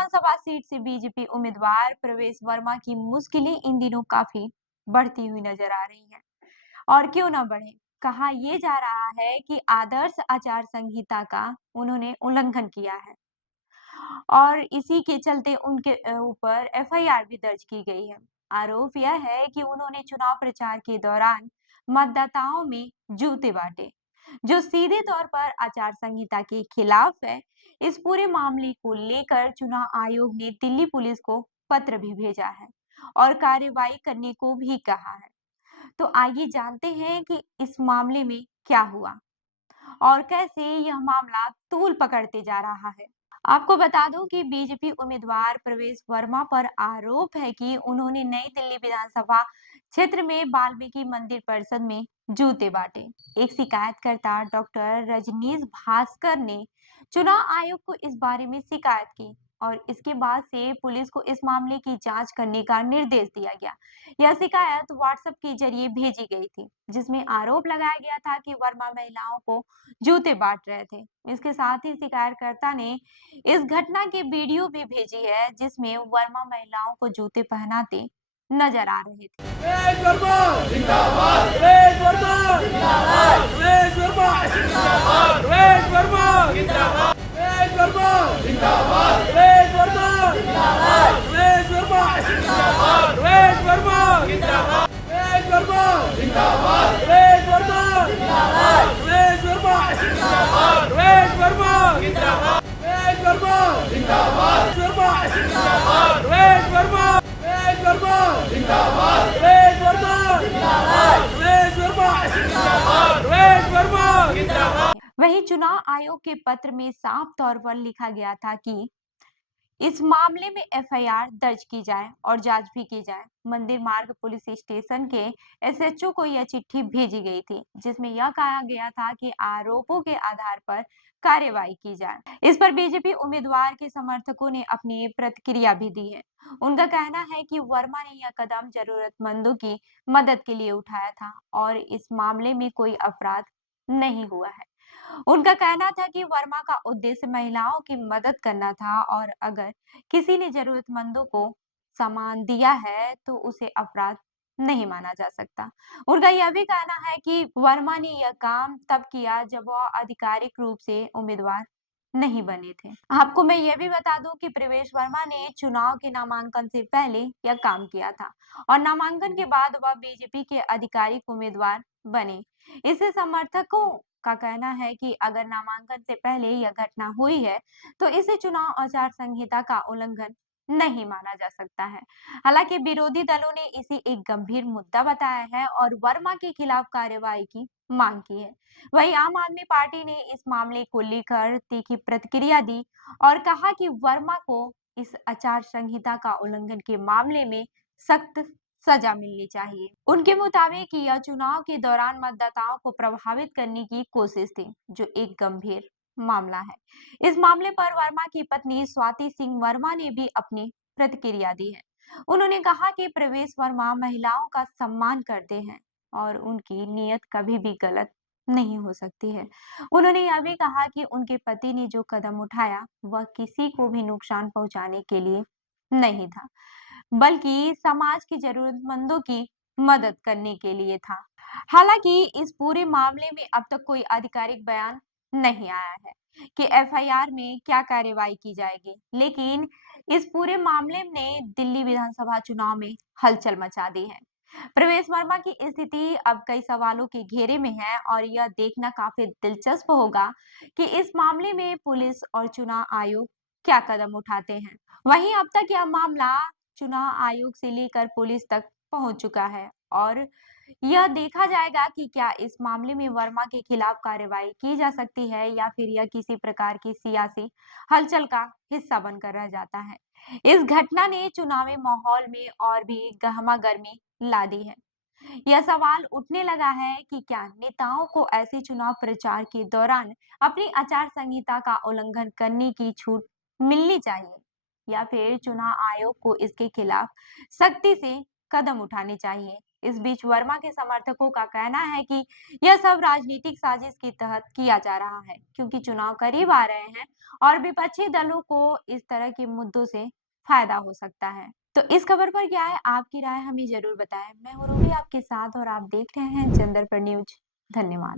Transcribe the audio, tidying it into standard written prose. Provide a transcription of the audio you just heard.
विधानसभा seat से BJP उम्मीदवार प्रवेश वर्मा की मुश्किलें इन दिनों काफी बढ़ती हुई नजर आ रही हैं। और क्यों ना बढ़े, कहा यह जा रहा है कि आदर्श आचार संहिता का उन्होंने उल्लंघन किया है और इसी के चलते उनके ऊपर एफआईआर भी दर्ज की गई है। आरोप यह है कि उन्होंने चुनाव प्रचार के दौरान मतदाताओं में जूते बांटे, जो सीधे तौर पर आचार संहिता के खिलाफ है। इस पूरे मामले को लेकर चुनाव आयोग ने दिल्ली पुलिस को पत्र भी भेजा है और कार्रवाई करने को भी कहा है। तो आइए जानते हैं कि इस मामले में क्या हुआ और कैसे यह मामला तूल पकड़ते जा रहा है। आपको बता दूं कि बीजेपी उम्मीदवार प्रवेश वर्मा पर आरोप है कि उन्होंने नई दिल्ली विधानसभा क्षेत्र में वाल्मीकि मंदिर परिसर में जूते बांटे। एक शिकायतकर्ता डॉक्टर रजनीश भास्कर ने चुनाव आयोग को इस बारे में शिकायत की और इसके बाद से पुलिस को इस मामले की जांच करने का निर्देश दिया गया। यह शिकायत व्हाट्सएप के जरिए भेजी गई थी, जिसमें आरोप लगाया गया था कि वर्मा महिलाओं को जूते बांट रहे थे। इसके साथ ही शिकायतकर्ता ने इस घटना की वीडियो भी भेजी है, जिसमें वर्मा महिलाओं को जूते पहनाते नजर आ रहे थे। प्रवेश वर्मा जिंदाबाद, प्रवेश वर्मा जिंदाबाद, प्रवेश वर्मा जिंदाबाद, प्रवेश वर्मा जिंदाबाद, प्रवेश वर्मा जिंदाबाद, प्रवेश वर्मा जिंदाबाद, प्रवेश वर्मा जिंदाबाद, प्रवेश वर्मा जिंदाबाद, प्रवेश वर्मा जिंदाबाद, प्रवेश वर्मा जिंदाबाद, प्रवेश वर्मा जिंदाबाद, प्रवेश वर्मा जिंदाबाद, प्रवेश वर्मा जिंदाबाद, वर्मा जिंदाबाद, प्रवेश वर्मा जिंदाबाद, प्रवेश वर्मा जिंदाबाद, प्रवेश वर्मा जिंदाबाद, प्रवेश वर्मा जिंदाबाद। वहीं चुनाव आयोग के पत्र में साफ तौर पर लिखा गया था कि इस मामले में एफआईआर दर्ज की जाए और जांच भी की जाए। मंदिर मार्ग पुलिस स्टेशन के एसएचओ को यह चिट्ठी भेजी गई थी, जिसमें यह कहा गया था कि आरोपों के आधार पर कार्यवाही की जाए। इस पर बीजेपी उम्मीदवार के समर्थकों ने अपनी प्रतिक्रिया भी दी है। उनका कहना है कि वर्मा ने यह कदम जरूरतमंदों की मदद के लिए उठाया था और इस मामले में कोई अपराध नहीं हुआ है। उनका कहना था कि वर्मा का उद्देश्य महिलाओं की मदद करना था और अगर किसी ने जरूरतमंदों को सामान दिया है तो उसे अपराध नहीं माना जा सकता। उनका यह भी कहना है कि वर्मा ने यह काम तब किया जब वह आधिकारिक रूप से उम्मीदवार नहीं बने थे। आपको मैं यह भी बता दूं कि प्रवेश वर्मा ने चुनाव के नामांकन से पहले यह काम किया था और नामांकन के बाद वह बीजेपी के आधिकारिक उम्मीदवार बने। इससे समर्थकों का कहना है कि अगर नामांकन से पहले यह घटना हुई है तो इसे चुनाव आचार संहिता का उल्लंघन नहीं माना जा सकता है। हालांकि विरोधी दलों ने इसे एक गंभीर मुद्दा बताया है और वर्मा के खिलाफ कार्रवाई की मांग की है। वहीं आम आदमी पार्टी ने इस मामले को लेकर तीखी प्रतिक्रिया दी और कहा कि वर्मा को इस आचार संहिता का उल्लंघन के मामले में सख्त सजा मिलनी चाहिए। उनके मुताबिक यह चुनाव के दौरान मतदाताओं को प्रभावित करने की कोशिश थी, जो एक गंभीर मामला है। इस मामले पर वर्मा की पत्नी स्वाति सिंह वर्मा ने भी अपनी प्रतिक्रिया दी है। उन्होंने कहा कि प्रवेश वर्मा महिलाओं का सम्मान करते हैं और उनकी नीयत कभी भी गलत नहीं हो सकती है। उन्होंने यह भी कहा कि उनके पति ने जो कदम उठाया वह किसी को भी नुकसान पहुंचाने के लिए नहीं था, बल्कि समाज की जरूरतमंदों की मदद करने के लिए था। हालांकि इस पूरे मामले में अब तक कोई आधिकारिक बयान नहीं आया है कि एफआईआर में क्या कार्रवाई की जाएगी, लेकिन इस पूरे मामले ने दिल्ली विधानसभा चुनाव में हलचल मचा दी है। प्रवेश वर्मा की स्थिति अब कई सवालों के घेरे में है और यह देखना काफी दिलचस्प होगा कि इस मामले में पुलिस और चुनाव आयोग क्या कदम उठाते हैं। वहीं अब तक यह मामला चुनाव आयोग से लेकर पुलिस तक पहुंच चुका है और यह देखा जाएगा कि क्या इस मामले में वर्मा के खिलाफ कार्रवाई की जा सकती है या फिर यह किसी प्रकार की सियासी हलचल का हिस्सा बनकर रह जाता है। इस घटना ने चुनावी माहौल में और भी गहमा गर्मी ला दी है। यह सवाल उठने लगा है कि क्या नेताओं को ऐसे चुनाव प्रचार के दौरान अपनी आचार संहिता का उल्लंघन करने की छूट मिलनी चाहिए या फिर चुनाव आयोग को इसके खिलाफ सख्ती से कदम उठाने चाहिए। इस बीच वर्मा के समर्थकों का कहना है कि यह सब राजनीतिक साजिश के तहत किया जा रहा है, क्योंकि चुनाव करीब आ रहे हैं और विपक्षी दलों को इस तरह के मुद्दों से फायदा हो सकता है। तो इस खबर पर क्या है आपकी राय, हमें जरूर बताएं। मैं हूं रूबी आपके साथ और आप देख रहे हैं चंदर पर न्यूज। धन्यवाद।